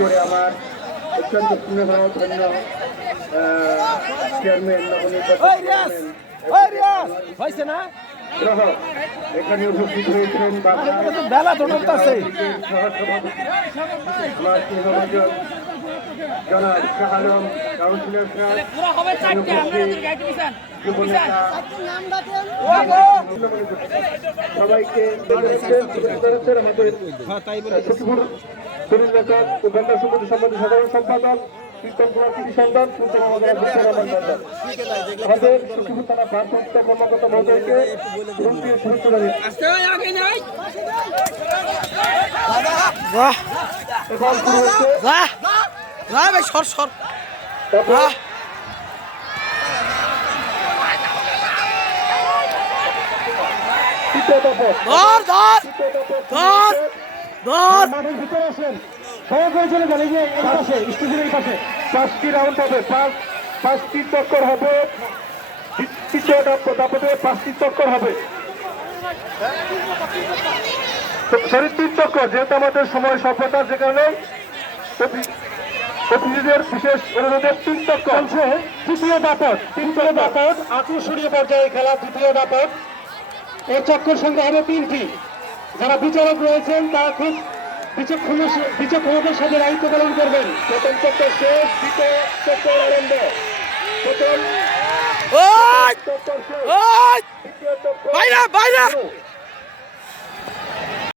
করে আমার অত্যন্ত স্নেহধন্য চেয়ারম্যান এখানে উপস্থিত হয়েছেন বেলা ধরতেছে আমার স্নেহভাজন জনাব শাহ আলম কাউন্সিলর সবাইকে আমাদের উপজেলা সমিতি সম্পাদক সাধারণ সম্পাদক সন্তান আমাদের সচিবুর থানা ভারপ্রাপ্ত কর্মকর্তা মহোদয়কে শুভেচ্ছা পাঁচটি রাউন্ড হবে পাঁচটি চক্কর হবে তৃতীয় দাপটে পাঁচটি চক্কর হবে সরি 3 চক্কর যেহেতু আমাদের সময় স্বল্পতার যে কারণে প্রতিনিধিদের বিশেষ অনুরোধের 3 চক্কর চলছে তৃতীয় দাপট আকর্ষণীয় পর্যায়ে খেলা তৃতীয় দাপট এই চক্কর সংখ্যা হবে 3টি যারা বিচারক রয়েছেন তারা খুব বিচক্ষণতার সাথে দায়িত্ব পালন করবেন প্রথম চক্কর শেষ দ্বিতীয় চক্কর আরম্ভ প্রথম চক্কর শেষ দ্বিতীয় চক্কর